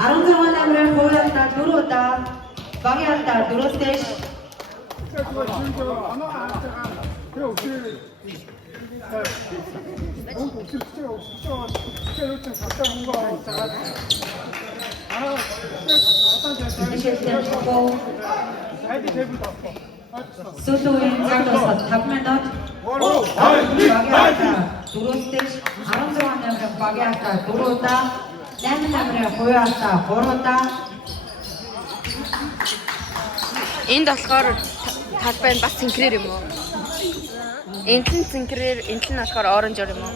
16 номерын хуйлалтаа 4 удаа багиалтаа 4 дэш Сүүлүүгийн цаг дуусаад 5 минут. Багиалтаа 4 дэш 16 номерын багиалтаа 4 удаа 8 номерын хуйлалтаа 3 удаа. Энд болохоор талбай нь бас цэнхрээр юм уу? Энд нь цэнхрээр, энд нь болохоор оранжор юм уу?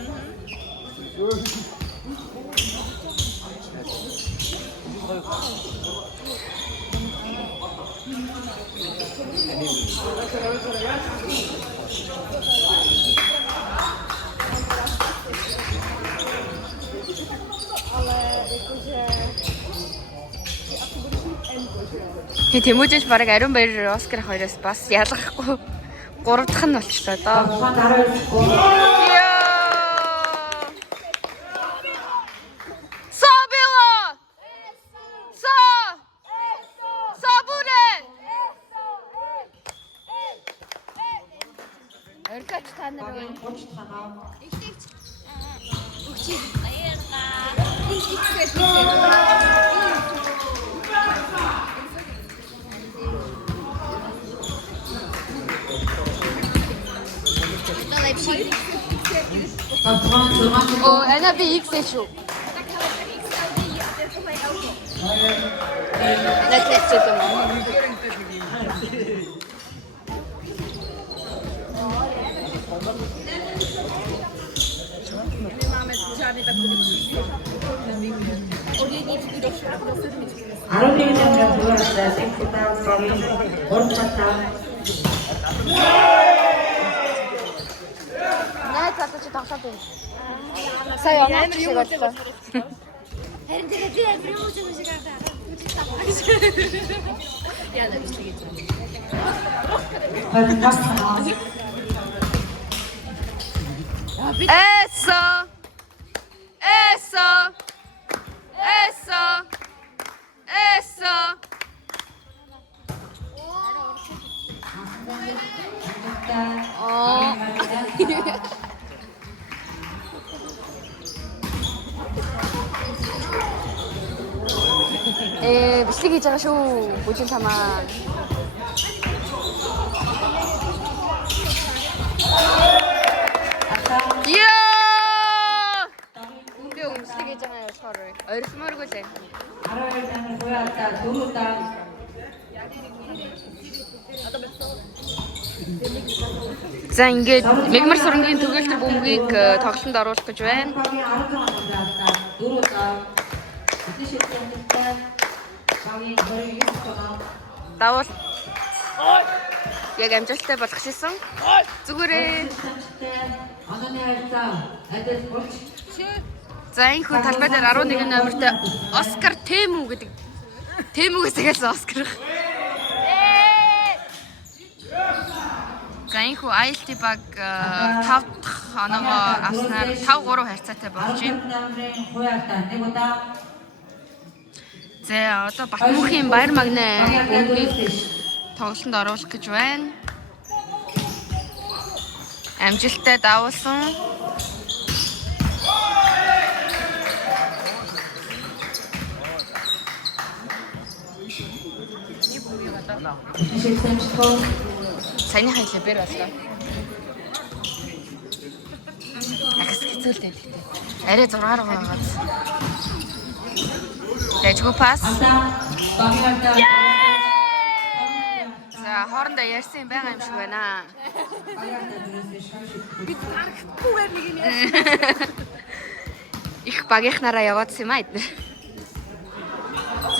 Тэмүүжиж бараг ариун баяр Оскар хоёроос бас ялгахгүй 3 дахь нь болчихлоо доо. Оркач та нар ихтэй өгчий Она би X шүү. Сая оноо шиг боллоо. Харин тэгээд прямуу шиг байгаа. Яа л гэж гэж. Бичлэг хийж байгаа шүү. Бүжин тамаа. Яа! Би бичлэг хийж байгаа болохоор орилмооргүй лээ. 12 номер хуйлалтаа 4 удаа. За ингээд мегмар сурангийн төгөөлтөр бөмбөгийг тоглолтод оруулах гэж байна. Давал яг амжилттай болох шийсэн. Зүгээрээ. За энэ хүн талбай дээр 11 номертой Оскар Тэмүү гэдэг. Тэмүүгээс ихэсэн Оскар. За энэ хүн ILT баг 5 дахь оноогоо авснаар 5-3 харьцаатай болж байна. За одоо Батмөнхийн Баяр магнаа бөмбөгийг тоглолтод оруулах гэж байна. Амжилттай давуулсан. Саяхан хэлбэр боллоо. Ахс хэцүүлтэй. Арай 6-аар байгаа. Дэжгүй пас. За хоорондоо ярьсан юм байгаа юм шиг байна. Бид харахгүй нэг юм яа. Их багийнхнараа яваадсан юм аа эдгээр.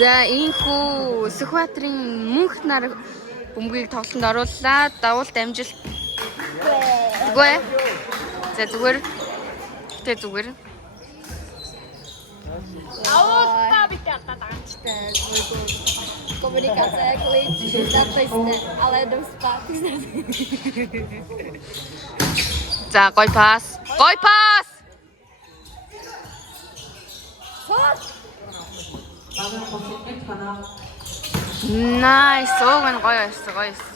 За энэ хүү Сүхбаатарын мөнх нар бөмбөгийг тоглолтод орууллаа. Давуулт амжилт. Үгүй. За зүгээр. Тэ зүгээр. Аваа битээ тагаачтай. Коммуникация клич записне, але доспат. За гой пас. Гой пас. багийн босод нэг танаа. Nice. Ууг нь гоё байсан, гоё байсан.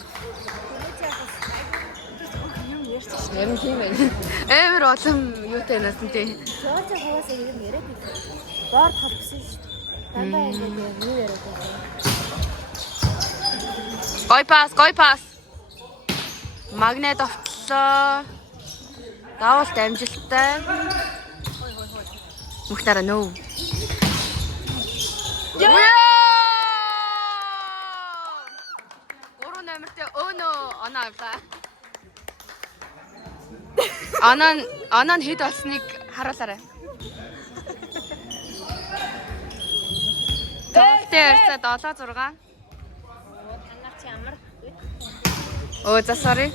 Ярин тийм байна. Амар олон юутай насан тий. Жооч хаваас юм яриад байсан. Доор тавсан шүү дээ. Дандаа ингэ юу яриад байсан. Гой пас. Магнит автлаа. Давалт амжилттай. Мөхтара нөө. Гурван номертэй өнөө оноо авлаа. Анан хэд болсныг харуулаарай. Тавтай ярьцаа 7 6. Танаар чи ямар? Оо за sorry.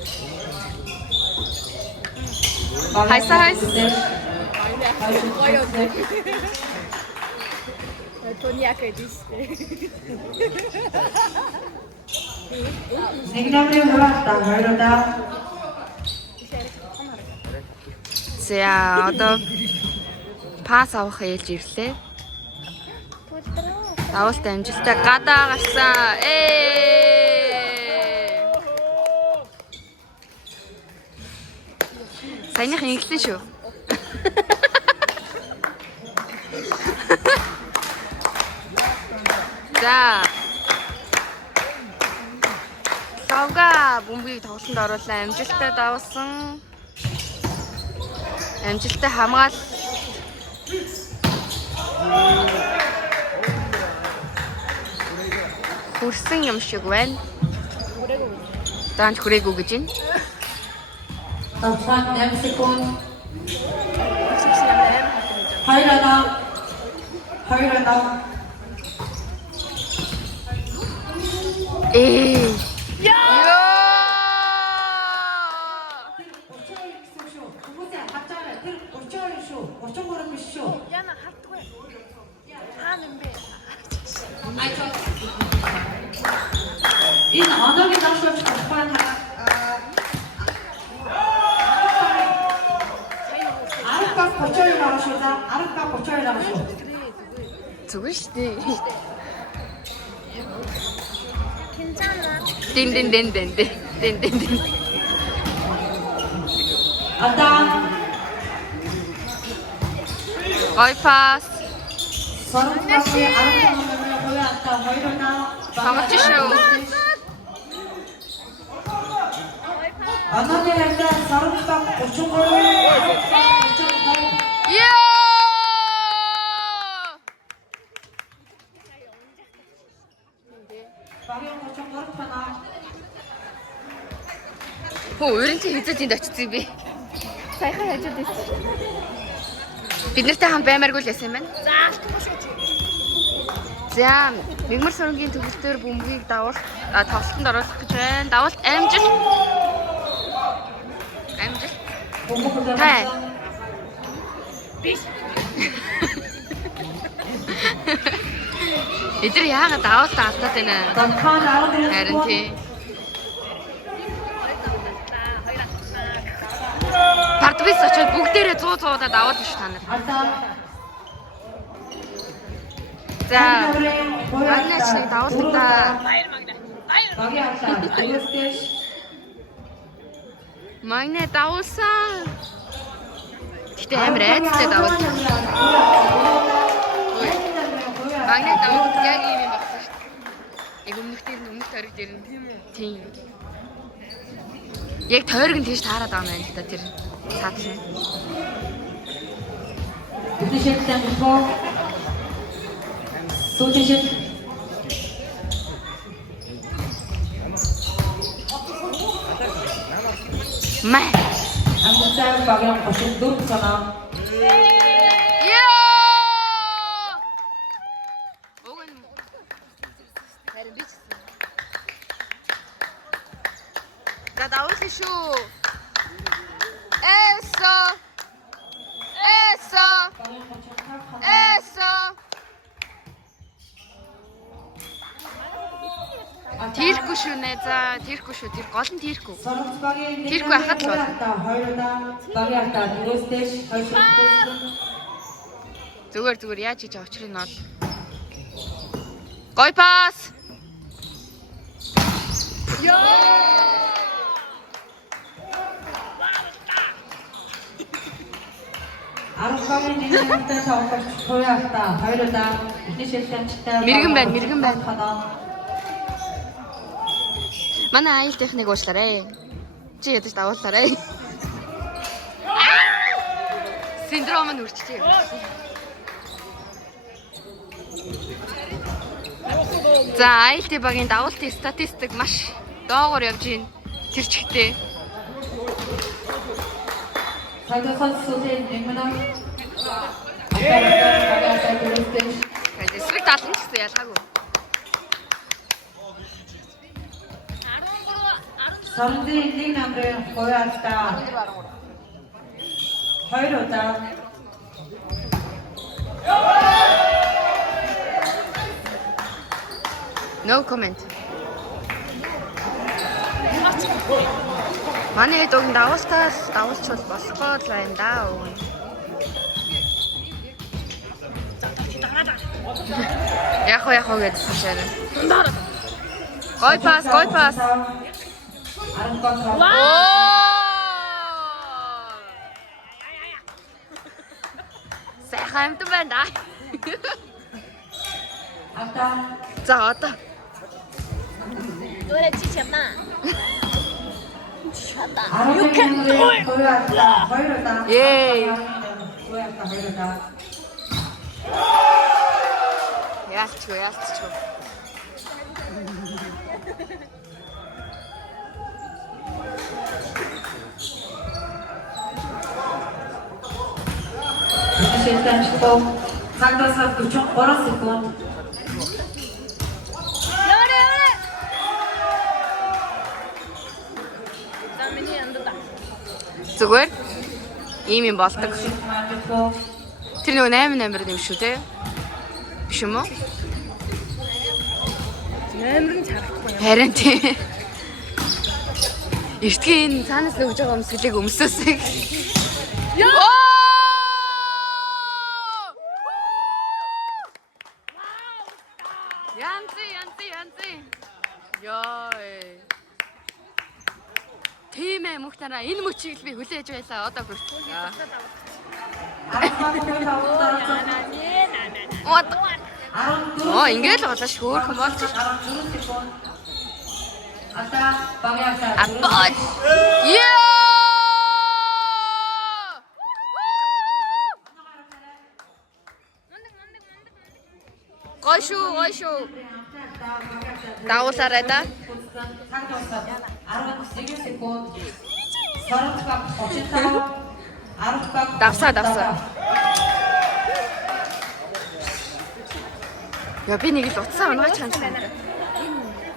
Хайс. Тониак эдис. Нэг номерын хураалтаа хоёроо. За одоо пас авах ээлж ирлээ. Давалт амжилттай гадаа гарсан. Саяных инглиш шүү. За. Лавга бомбыг тоглолтод оруулан амжилттай давсан. Амжилттай хамгаал. Хүрсэн юм шиг байна. Даанч хүрээгүй гэж байна. Тавцаан 8 секунд. Хайрана. Яа! Хүмүүсээ хатаараа тэр 32 шүү. 33 биш шүү. Яна хатгүй. Хаана юм бэ? Энэ оногийн давшуулж авах нь Арга 32 авах шүү. Арга 32 авах шүү. Зүгээр шүү дээ. 괜찮아. Дин. Ата Гой пас. Сорокпасын 10 номерын хураалтаа хоёроо. Хамаач шүү. Оногийн хайртай сорокпас 33. Яа! Багийн 33 танаа. Хөө өөрийн чинь хэзээ тэнд очсон юм бэ? Сайхан хажууд байсан. Бид нартай хам баймааргүй л яасан юм байна. За, мигмар сурангийн төвлөлтөөр бөмбөгийг тоглолтод оруулах гэж байна. Давалт амжилт. Тай. Биш. Эдгээр яагаад давалт алдаад байна? Тавцаан 14. Харин тий. Партвис очоод бүгдээрээ 100 даваад биш та нар. Ата За, Магнит нэг давалтаа. багийн хатаа аюустэш. Магнит давуулсан. Гэтэ амар айцтай давалт. Магнит давалт яг ийм юм багсан шүү дээ. Яг өмнөх тойрог дээр нь. Тийм. Яг тойрог нь тийш таарад байгаа юм байна л да тэр цаадсан. Үтшиг темпо. Сүүтшиг. Май. Амттай багийн 34 танаа. Яа! Огон. Харин бич. За давуулсан шүү. Эсо. Тэрхгүй шүү нэ. За тэрхгүй шүү. Тэр гол нь тэрхгүй. Сорокс багийн Тэргүй хахад л байна. хоёроо багийн хатаа аюустэш. Зүгээр яаж хийж очрыг нь бол Гой пас. Аргагийн нэгэнтэй тоглож хуяалтаа 2 удаа эхний шилжүүлэлттэй Мэргэн байна. Манай айл техник уучлаарай. Чи ядаж давуулаарай. Синдром нь үрчтэй. За айл багийн давуултын статистик маш доогуур явж байна. Тэр чигтээ. Сайдын сонсолтын 1 минут. Эсрэг талын ч гэсэн ялгаагүй. Сарндын 1 намрын хуяалтаа 2 удаа No comment. Манай хэд уг давуулчвал болохгүй л байна да. Яг уу гэж хэлсэн. Гой пас. Сайхан юм байна да. За одоо. 노래 치셨나? You can do it. Yay. Яалчгүй. Цагдаас 43 секунд. 노래. 남인이 안 된다. Зүгээр ийм юм болдог. Тэр нөгөө 8 номер юм шүү те. Биш юм уу? 남은 잘하고. Харин тий. Эртгийн энэ цаанаас өгж байгаа өмсгөлийг өмсөөсэй. Янзи. Яа. Тийм ээ мөхтараа энэ мөчийг би хүлээж байлаа одоо хүртэл. Ингээд л болоо шөөрхөн болж. Ата багяасаа. Аппад. Гой шүү. Давуулаарай да. Цагдаас 11 секунд. Сарцгап 35. Аргааг Давсаа. Яа би нэг л утсаа унгаач хандсан.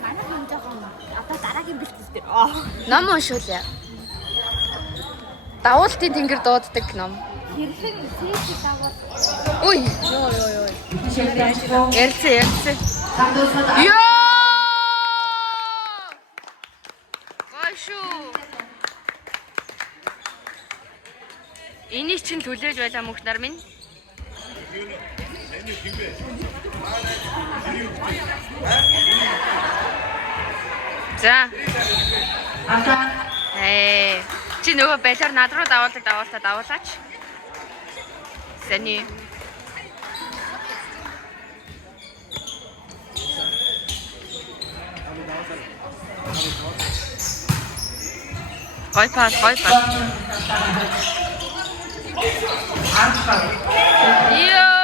많은 감정은 아빠 나락인 빌드들. Ном уншуулъя. Давуултын тэнгэр дууддаг ном. хэрхэн сэтг даваад. Үй. Йоо. Ярьсан. цагдаас Ёо! Гашуу. Энийг чинь түлээж байлаа мөхнөр минь. За. Ата Чи нөгөө байлаар над руу давуулаач. Сэний. Гой пас. Йоо!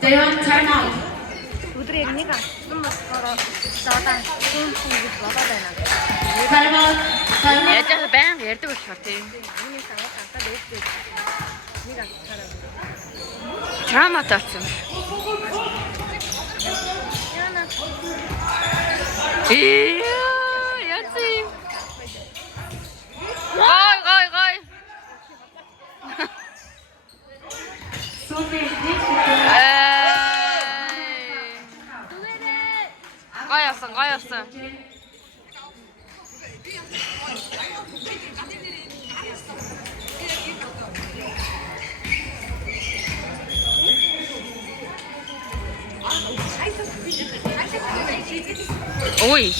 Тэйван тайм-аут. өдөр нэг ассан болохоор зодаа гэж бодоод байна. Тайм-аут. Яаж яах баян ярьдаг болохоор тийм. Миний санаа тантаа дээдтэй. Нэг асараа. Драма таасан. Яна Яци. Гой. Сүүлийн 1 секунд. Гой авсан. Ой.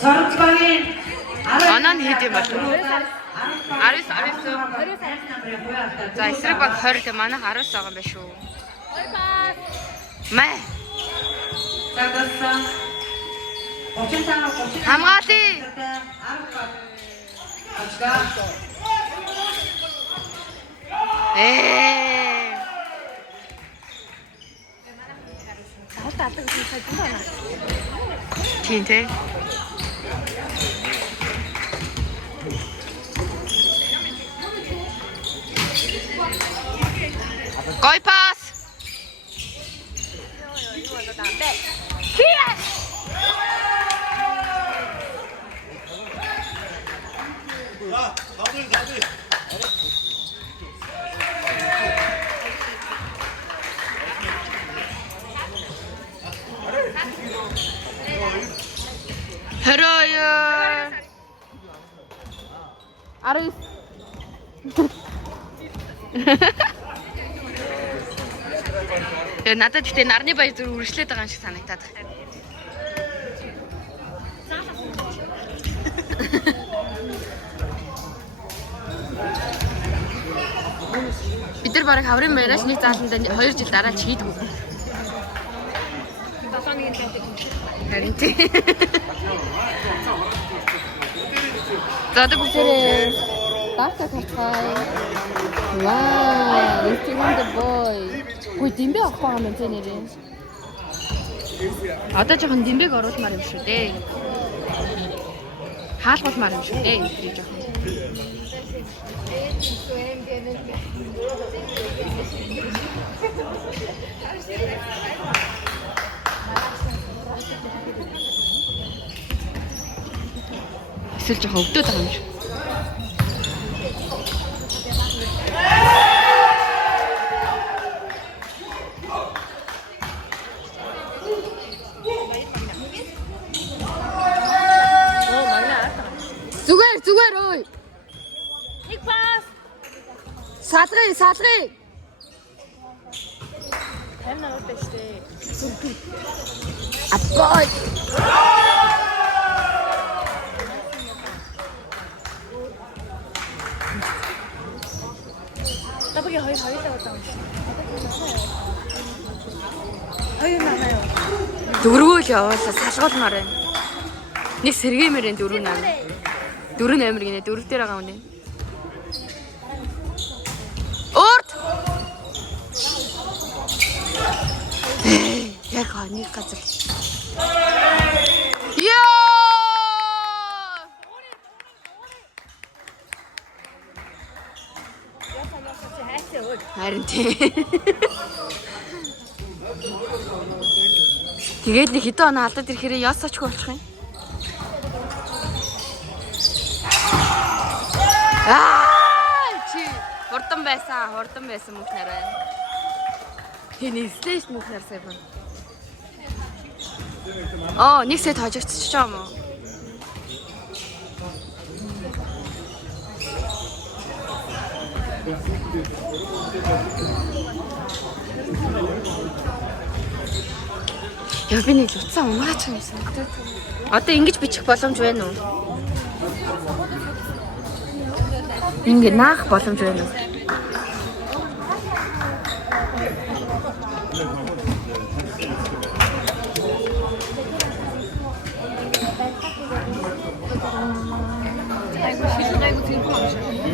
Сорцбагийн Анаа нь хэд юм бол? 19 За эсрэг баг 20 манайх 19 байгаа юм байна шүү. Мэ. Цагаасан 35 Хамгаалъя. Хавтаа алдаг гэсэн сайд юм байна. Тийм тий. Гой пас. Юу болоод байгаа бэ? Хөрөө. Арис. Тэгээ надад гэхдээ нарны баяр зүр үргэлжлээд байгаа юм шиг санагдаад байна. Бид нар бараг хаврын баяраас нэг зааланда 2 жил дараа ч хийдгүү. 7-1 тайдаг юм шиг. Харин тий. Задаг үсэрээ. Баата тахай. Вау, it's the boy. Гүй димбэ авах байгаа юм тэ нэрээ. Одоо жоохон димбэг оруулмаар юм шүү дээ. Хаалгуулмаар юм шүү дээ. Эдрий жоохон. Эсвэл жоохон өвдөд байгаа юм шүү. Зүгээр ой. Нэг пас. Салгая. Тань намайг бэжтэй. Апой. Табагийн хоёр хоёулаа байгаа юм шиг. Хоёр намайг. Дөрвөө л яваалаа салгуулмаар байна. Нэг сэргэмээр 4-8. 4-8 гинэ 4 дээр байгаа юм нэ. Урт. Яг нэг газар. Яа! Харин тий. Тэгээд нэг хэдэн оноо алдаад ирэхээр ясаачгүй болчих юм. Чи хурдан байсан мөнхнэрээ. Тэний стэйш мөнхнэр сайхан. Нэг сет хожигдчихж байгаа юм уу? Яа би нэг утсан умаач юм санагдаад. Одоо ингэж бичих боломж байна уу? Ингээ наах боломж байна уу?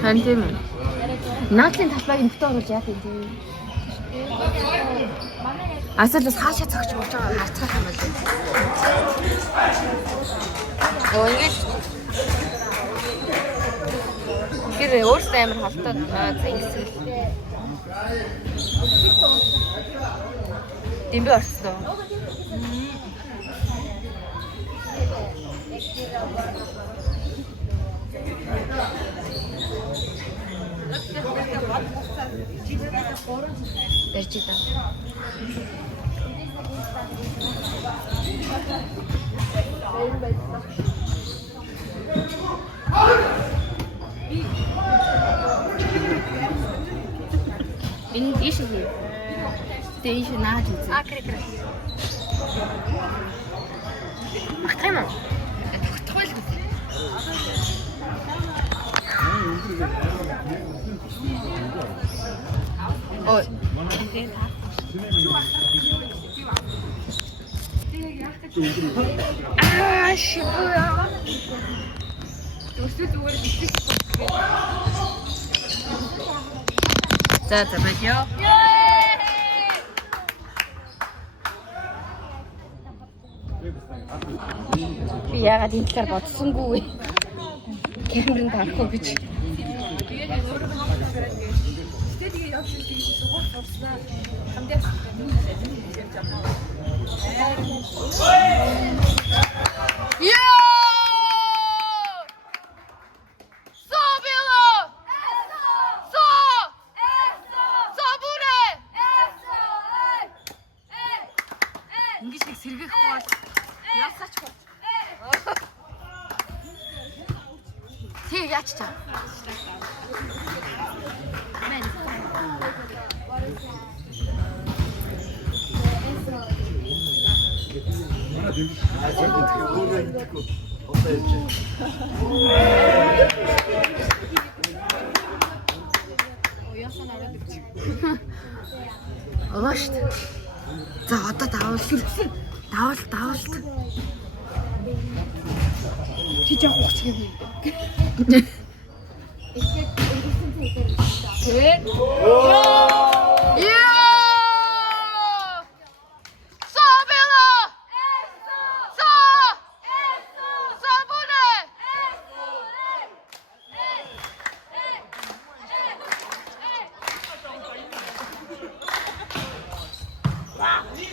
Хан тийм үү? Наадлын талбайг нөхтөө оруулж яах юм бэ? Асал бас хаашаа цогч болж байгаа харцгаах юм байна. Ингэж тэр өөртөө амар халтаад зэнгсэн. Димбэ орсон. Дэрчита. ийш нааж үзье. Кэр. Багтах юм уу? Багтах байл. Ой. Шибуя. За баяа. Би яагаад энэ талаар бодсонгүй. Камерын дарахгүй гэж. Ингэж нэг сэргээхгүй бол яасаач бод. Тэг яач чаа. Оош. За одоо давал. Чи жоо хуцгийг. Тэг.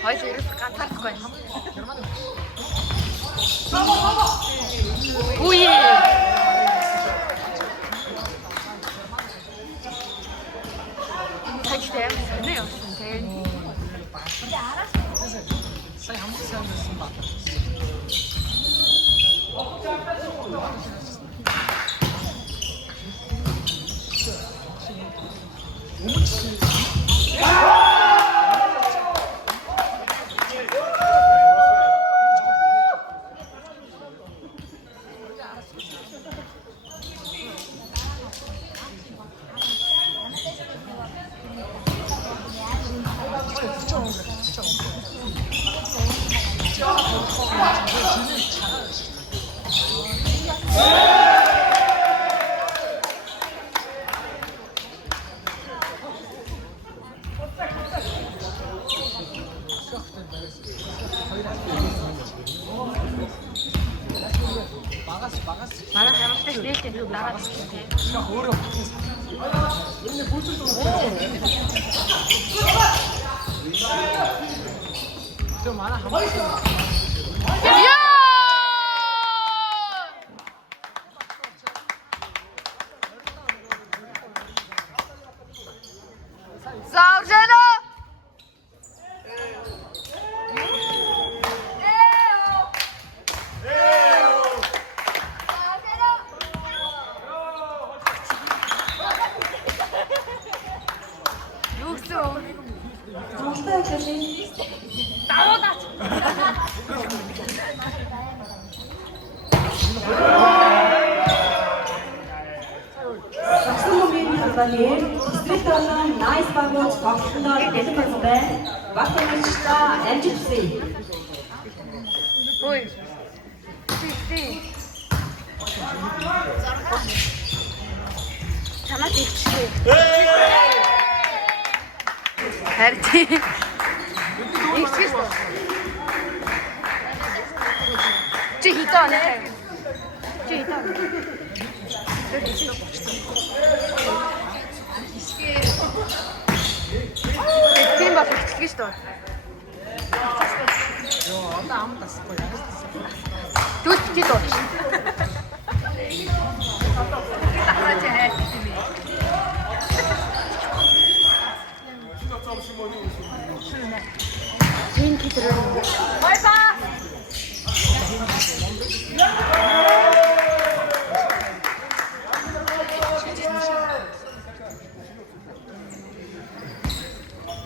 Хоёул ерөөс ганцаарахгүй байна. Үе. Тачтай юм нэ яасан тийм. Сая хамт сайн ба. Манай хамттай нээлттэй дараа болсон тийм. Өөрөө энэ бүтэн Тэ манай хамттай. Заужена. District болон Nice багууч багтнаар бэлэн болсон байна. Багтнаарчта амжилтсэй. Ой. Чамаа дэвчлээ. Харин. Ихчээс. Чи хитаа нэ. Чи хитаа. Тийм бол ихчлээ шүү дээ. Йоо, одоо ам тасахгүй яа. Түлт чи доо. Тин китрээ. Бай ба.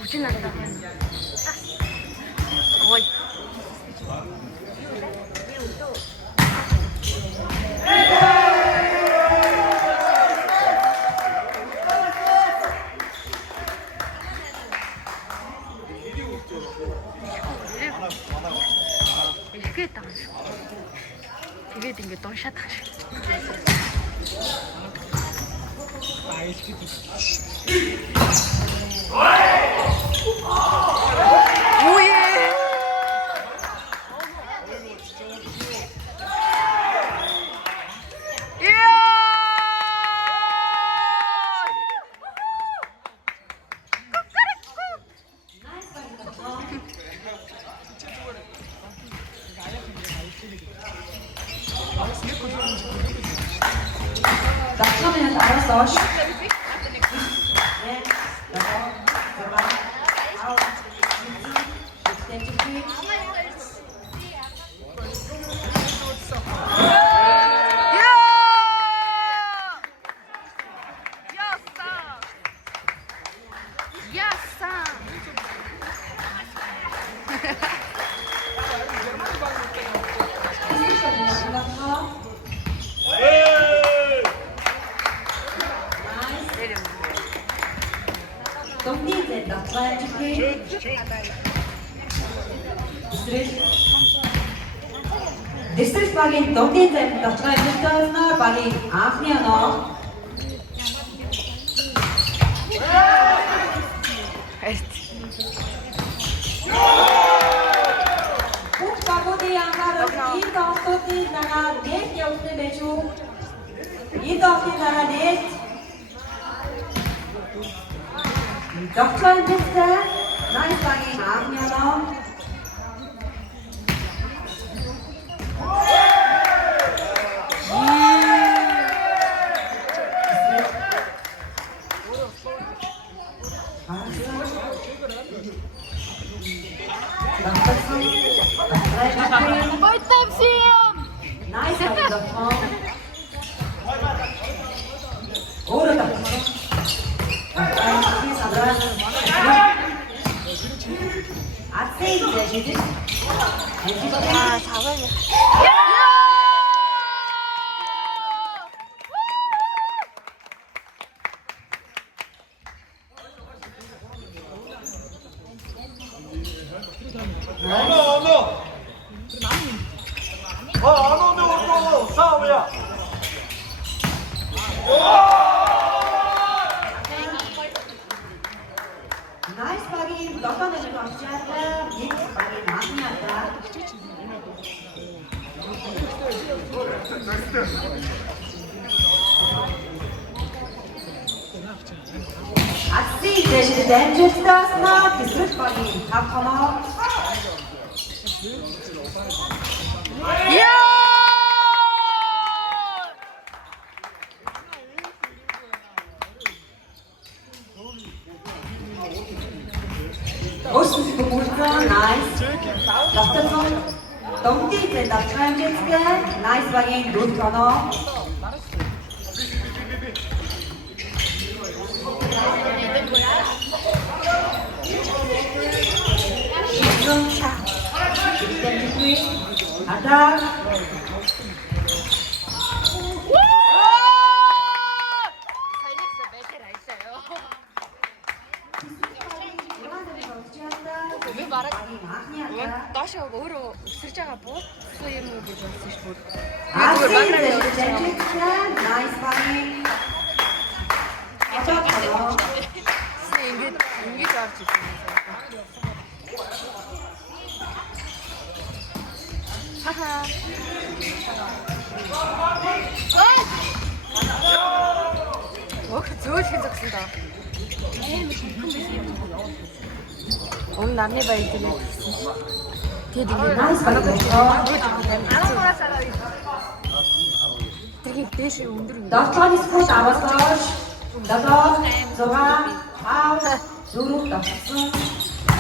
Үчи надад. тэгээд байгаа юм шиг. Тэгээд ингээд дуушаад байгаа шиг. Zaczynamy teraz coś. District багийн дөнгөж зайд дотроо хэвтэнээр багийн анхны оноо бүх багуудын анхаарал энэ тоглолтын дараа нэг явуулсан байж юу? Энэ тоглолтын дараа нэг дотроо хэвтэнээр найс багийн анхны оноо Nice of the phone. Ora da. I'd say that you did. Nice baggy, look on the chapter. Yes, baggy, nothing like that. I see this is dangerous stuff now. This is baggy, have come out. Nice. Don't think that the time gets there. Nice again, good corner. Attack. Доошоо өөрөө өсөрж байгаа буу юм уу гэж бодсон шүү дээ. Nice funny. Ингэж орж ирсэн юм. Хаха. Ох, зөөлх зогсон доо. Он нарны баяр дээр. Тэгээд ингэ Nice funny. тэрийг дээш өндөр юм. Доктор спорт авасгаач. Доктор зураг аа зүрх доктор.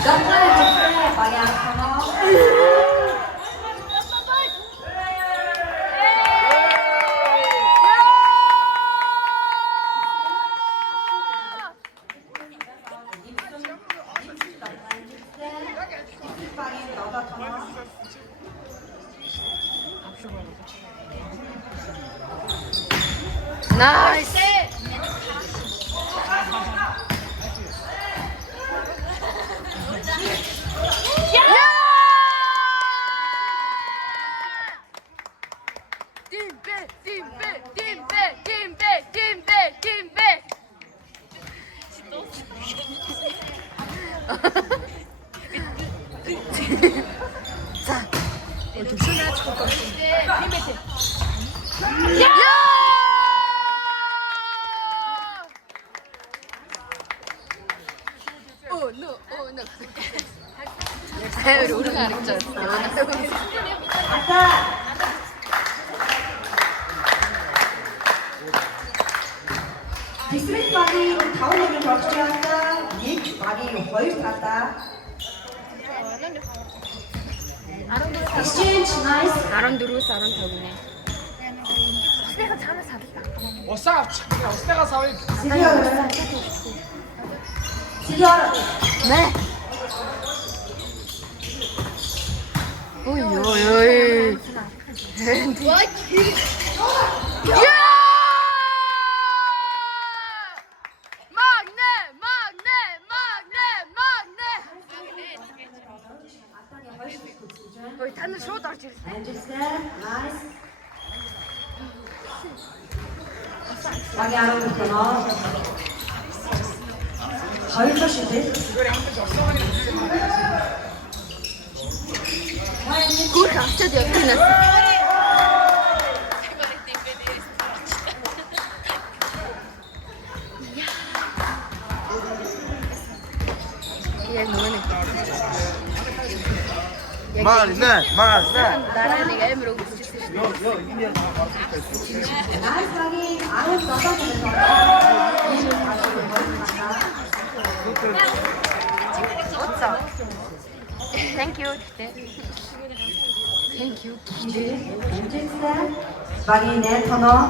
Доктор зөвхөн баяр ханаа. Nice. За. Төвшөнөөч хот. Тийм ээ. Oh no. Хэр үргэлж харагдаж байна. Ата. Дистрикт багийн 5-1 болж байгаа. Нэг багийн 2 талаа. Exchange nice. 14-өөс 15 гинэ. Усныхаа цаанаас хадална. Усаа авчих. Устайгаас авъя. Сигар. Мэ. Ой. Ой, та нар шууд орж ирсэн. Angela nice. Багийн 10 тоноо. хоёрдоо шидэл. Гүр авчаад явчихнаас. Яг нөгөө нэг. Марна. Дараа нэг амир өгчихсэн шүү дээ. Nice багийн 17 тоноо. Оцоо. Thank you. Thank you. Angela багийн 8 тоноо.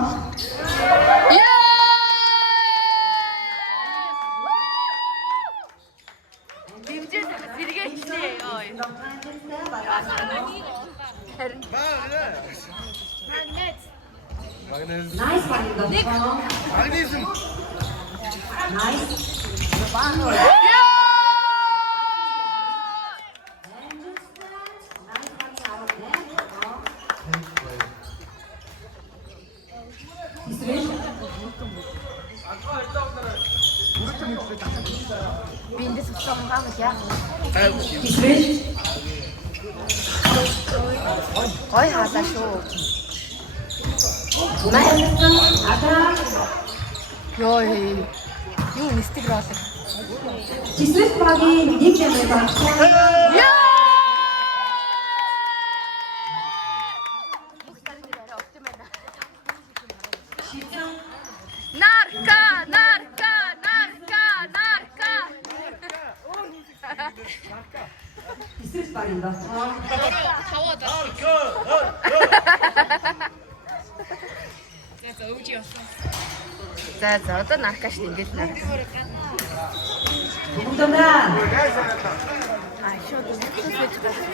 Дэмжээд зэрэгээ хийлээ. Angela багийн Харин nice багийн 7 тоноо. Магнезиум. Nice. Биндээс усаа хаагаад яах вэ? гой хаалаа шүү. Йоо. Юу мистик болоо. Дистрикт багийн 1 юм байна. Нарка. Дистрикт багийн 7 тоноо. За одоо наркаш ингэж нарк. Бүгдээ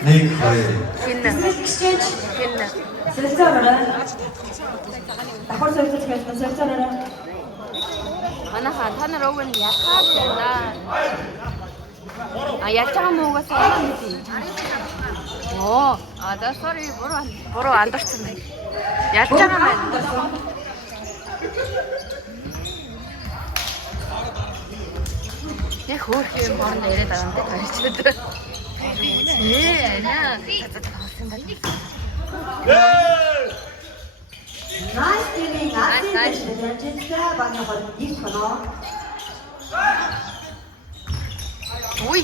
Нэг хоёр. Хиннэ. exchange Хиннэ. сэлцээрээ. Давхар сэлцээрээ. Манайха та нар уг нь ялхаад байна. Ялж байгаа муугаас олоо мэдээ. Оо, за sorry буруу алдарсан байна. Ялж байгаа юм байна. Яг хөөх юм борн яриад байгаа юм даа тарчаад. Наа. Тоосон байна. Nice giving. Nice. Angela багийн 1 тоноо. Ui.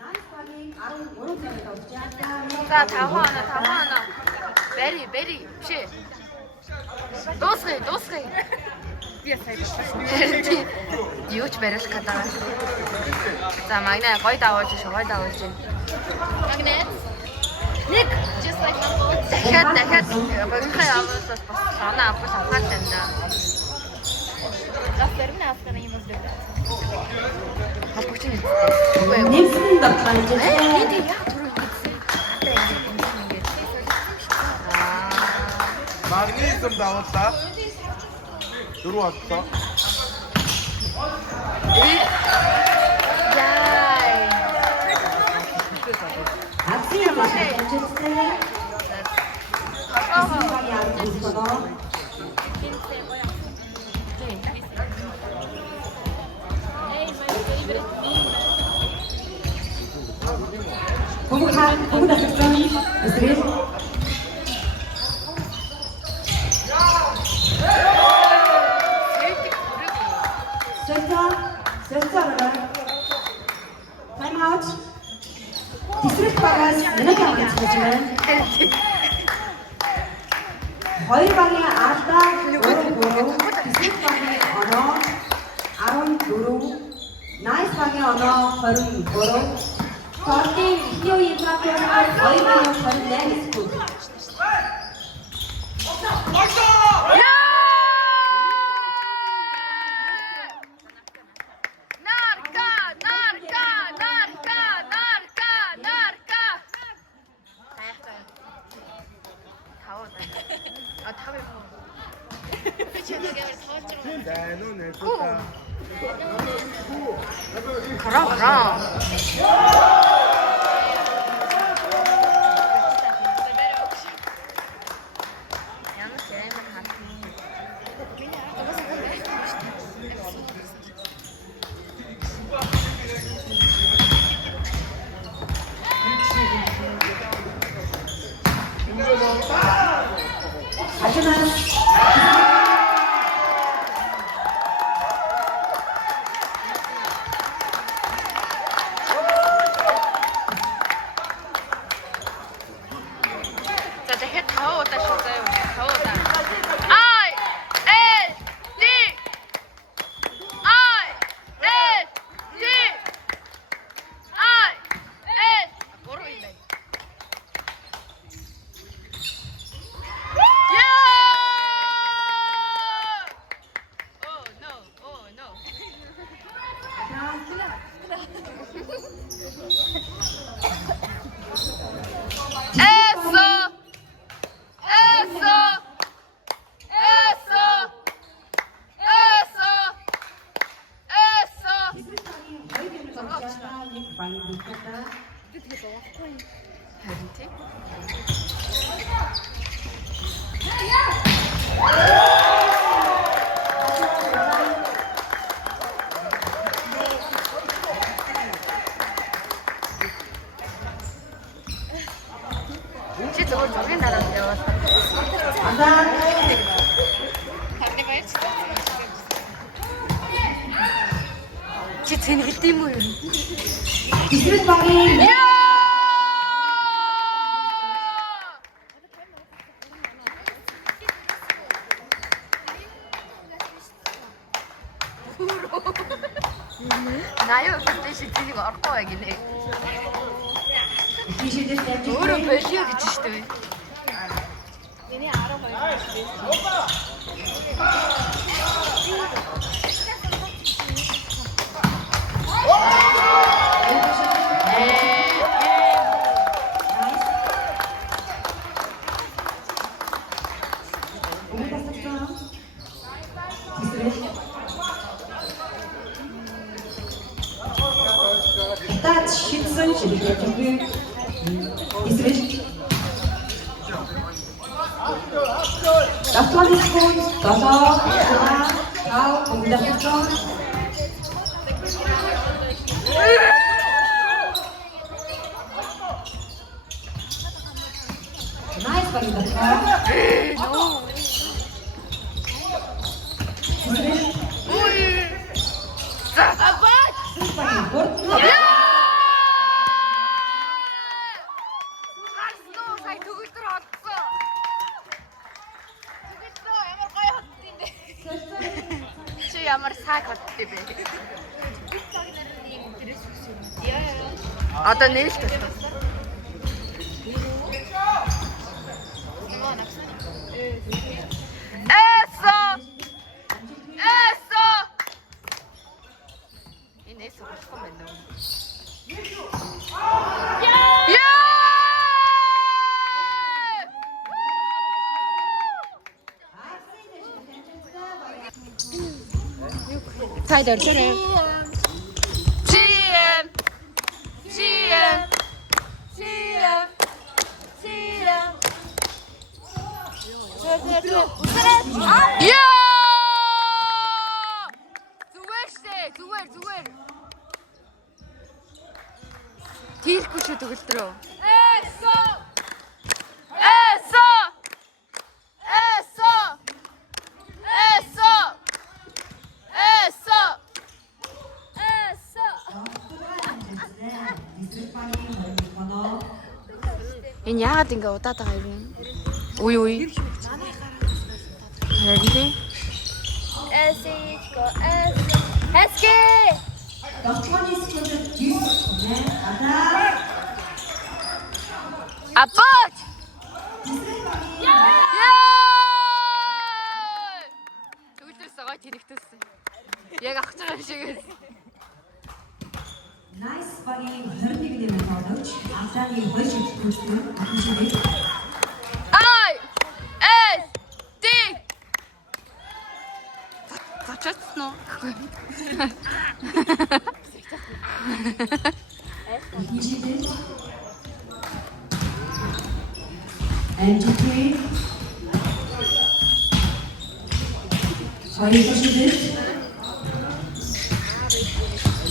Nice багийн 13 тоноо болж байгаа. За 5 хоноо. Бэри биш. Дуусгая. Би сая. Юу ч барих гэдэг. За магнаа гой давуулж шүү. Магнат. Нэг just like uncle. Дахиад багийнхаа явуулаас бас санаа авах шалтгаан байна. Лаферна авах юм бол. Хапууч нь. Нэгэн давхар Энд Angela. яг түрүү хэлсэн. Магнезиум давуулаа. 4 одлоо. Яй. Angela багийн 1 тоноо. 보고 다쳤던 이스라엘. 센터를 타임아웃. 디스트릭트 바가스 연합이 하겠지만 거의 방에 아따 오르고 디스트릭트 방에 언어 아론 도로 나이스 방에 언어 걸음 도로 거기 비디오 인터뷰를 거의 방에 걸음 내리스고 디스트릭트 방에 나요 그때 시키고 알고 얘기네. 디시드 뭐를 배시하게 주시대. 얘네 알아봐요. 딱 쉽선 지리게 준비 이스라엘 라프라디 스폰 더더 하나 다우 공다 스폰 나이스 방이다 ямар сайхаттэй бэ. Одоо нээлт байна. Энэ эсо болохгүй байна уу? Haydi örsene. Яа! Зүгээр шээ, зүгээр. Тийхгүй шүү төгөлдрөө. Эсо! Энэ яагаад ингэ удаад байгаа юм? Үй. Харин тий. Хэсгэ. Докторны сколд гис надаа Апач! Яа! Төгөлдрөөс гой тэрэгтэйсэн. Яг авах байгаа юм шиг. Nice багийн 21 нэмэр тоглож Азаны хойш өгсөн ахижид Ай! Эс! Ти! Зачаацсан уу? ахижид MGP хоёрдогт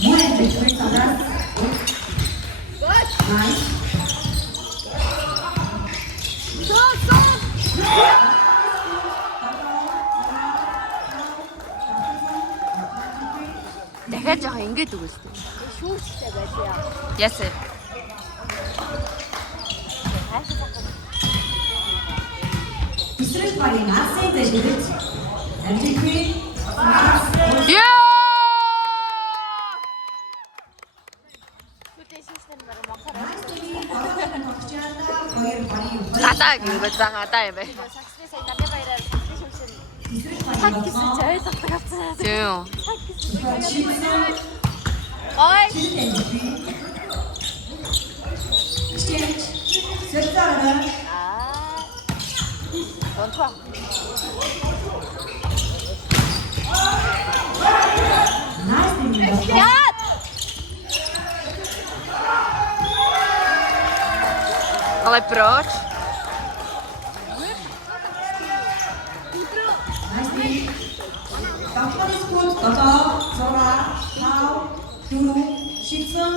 Мөн дэвших надаа Nice. Дахиад яхаа ингэж үгүйстэй. Шүүстэй байлаа. Yes. Бисрэх багийн насын дэжид MGP Яа! Гадаа ингэ загаадаа юм бай. Саксны сая намын баяраар саксны шүмшин. Цаг гэсэн чи ой татдаг авцгаа. Тийм. Ой. Онтва. Яа! Але проч. Докторны сколд дотоо 6 5 4 шигсэн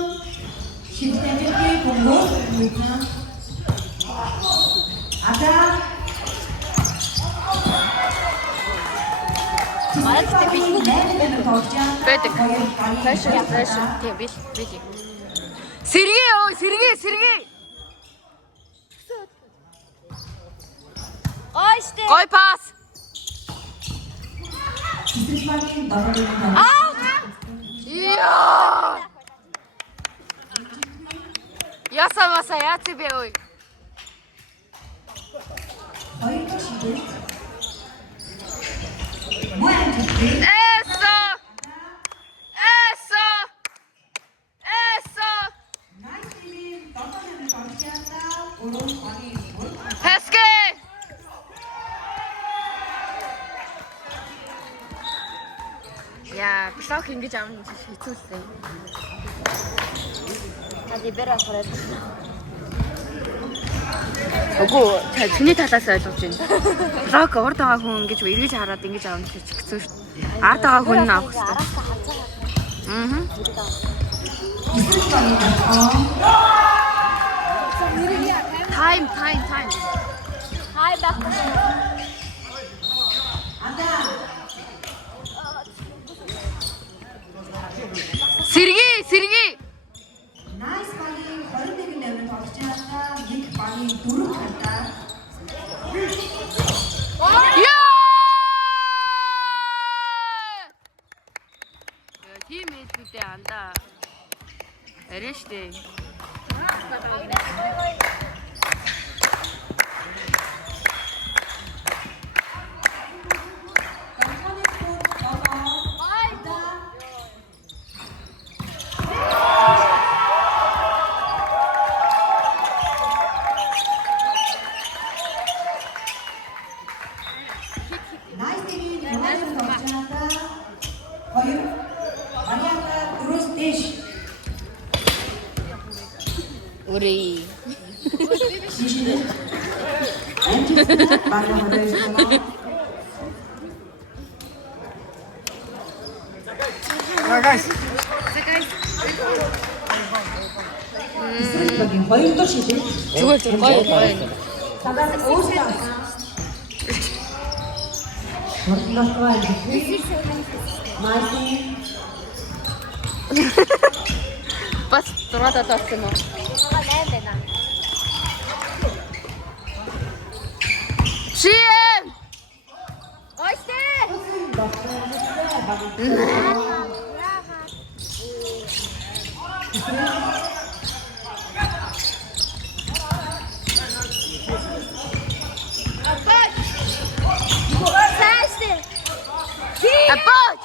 шигтэнтэй бомбос мүгэн ада Маадтай би Байдаг. Фэшн. Тийм бил. Сэргээ. Ойштэй. Гой пас. Бисрэх багийн дотоо Яа! Ясамаса яа тебе ой. хоёрдогт шигэл Мөн дэвших Эсо! Nice team дотоо нэмэр тоглочихлаа өрөө багийн Хэсгэ! Яа, блок ингэж авах юм хэцүүлсэн. Нади бэрэ хараад. Үгүй, чиний талаас ойлгож байна. Блок урд байгаа хүн ингэж эргэж хараад ингэж авах нь хэцүү шүү. Ард байгаа хүн нь авах хэрэгтэй. Араас хацаа. Аа. бисрэх багийн дотоо Time. Хай байх. ада Сэрги. Nice багийн 21 нэмэр тоглочихлаа нэг багийн 4 хатаа Яа! Тим хэлбүдээ андаа. Арай штэ. Докторны сколд дотоо ада Nice team тоглосон тоглочихлаа хоёр багийнхаа дөрөс дэш Үрээ. шигэл MGP 방해 허리에서 비스릇 허용도 시즌 죽을 거예요. 사단 오시다 머리가 이제 마이킹 Бас 6 татсан уу? 8 байна. Шиэм! Апоч!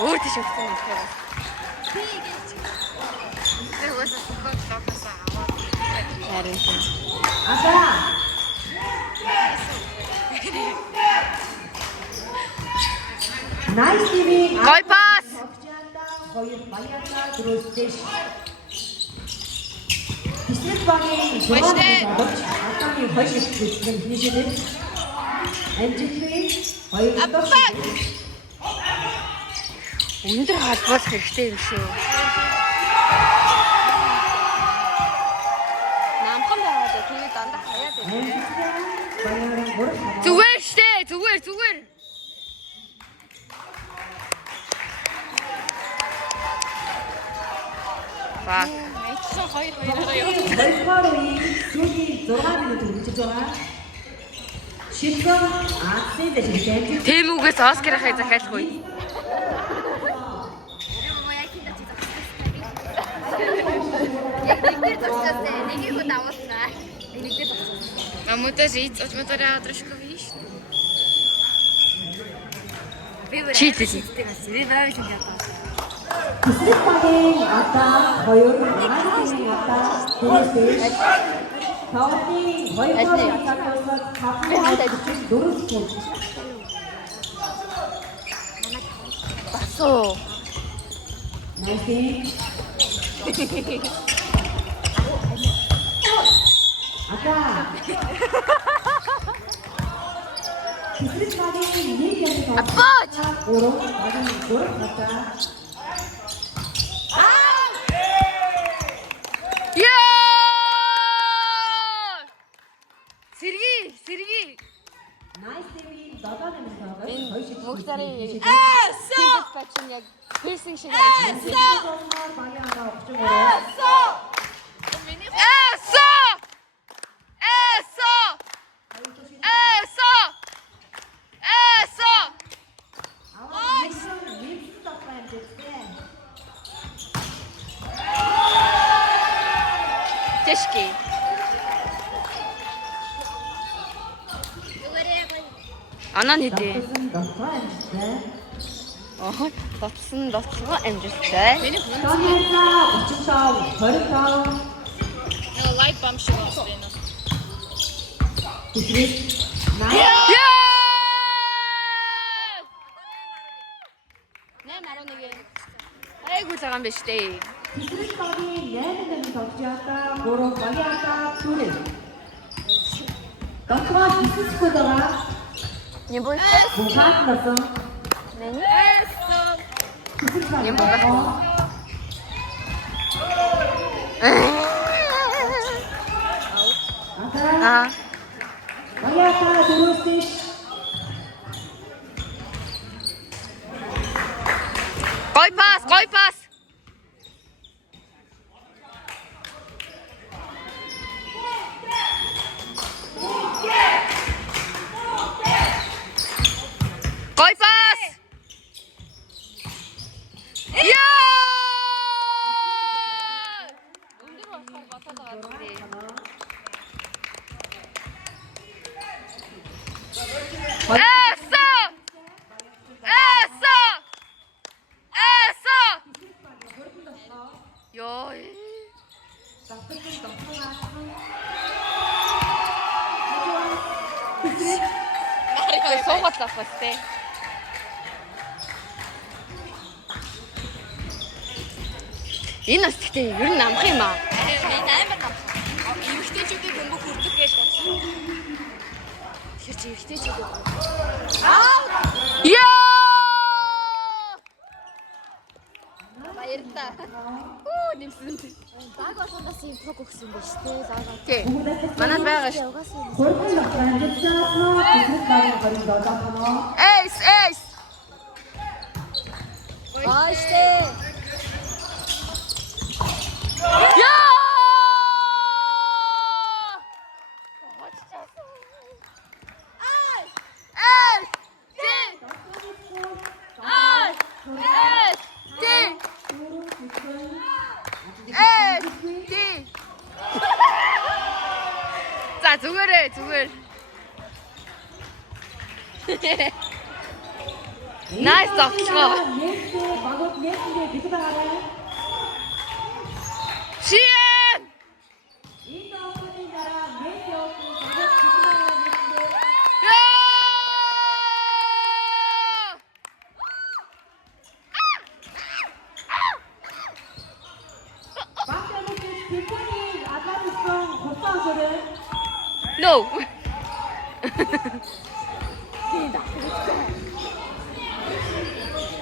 Өөр тийш өгсөн юм байна. Тэр үсээ сухад тавхасаа аваад. Харин тийм. 아까 나이스 티빙 Гой пас! 거의 마이아타 들어올 때 비스넷 방에 좋아하는 아까는 거의 지금 피니시는 엔지프리 거의 떡 Өндөр халбуулах хэрэгтэй юм шүү. Намхан байгаад тэгээд дандаа хаяад байна. Зүгээр штэ, зүгээр. Фак. Эцсэн 2-2-ороо явуулсан. 왼팔이 수기 들어가면 들어오잖아. 쉽게 아세 대신 젠지 Тэмүгээс Оскарынхаа захиалгүй. Маму даже яйц очень моторя трошки видишь. Читайте. 비스넷 방에 아까 거의 나이스 아까 들어올 더워팅 거의 거의 아까 가끔 노릇고 Басуу. 나이스 아까 비스넷 방에 얘기하는 아빠! 오로 나중에 노릇 갔다 Я! Сергей. 나이스 팀이 나가면서 거의 목소리. 디스패치는 яг piercing шиг харагдсан. 방에 하나 업종으로 Тяжкий. Анаа нэдэ. Дотсон амжилттай. Миний Тоньёса 30 20 лайк бам шиг байна. Яа! 8-11. Айгуу цагаан биш дээ. 비스릿방이 내는 덕지였다 고로 방이었다 둘이 덕지와 비스스코더가 Не бойся. 무사했어 Нани? 비스릿방이 Не бойся. 아까 방이었다 들어올때 Гой пас. Гой пас. Яа! Өндөр болохоор батаад байгаа дээ. Ёй. Нарыг суугаад лах бастэй. Энэ бас гэхдээ ер нь амх юм аа. Энэ амар амх. Эмэгтэйчүүдийн бөмбөг хүрдэг гэж бодсон. Тэр чи ихтэйчүүд. Яа! Баярлалаа. Нэмсэн. Баг болондоос юм тог өгсөн байж тээ. Лага. Окей. Манайд байгаа ш. Угаасаа юм. Хөргөл транзитнаа бизнес багийн 27 тоноо. Эйс, эйс. Ааште. Яа! За зүгээрээ зүгээр. Nice зогсгоо. Нээсээ багууд нээсээ бид байгаарай. Шиэн! Энэ офисын дараа нээсээ офис багууд бид байгаарай. Багтааны тэтгэний атлантикийн хурцан сөрөө. No.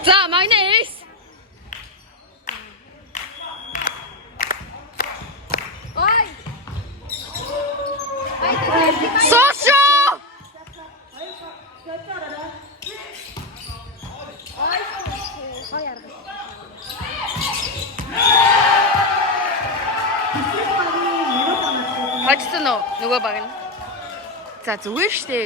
За, магнэ эйс. Ой. Сошо! Хаяар. Хачсан уу нөгөө баг нь? За зүгээр штэ.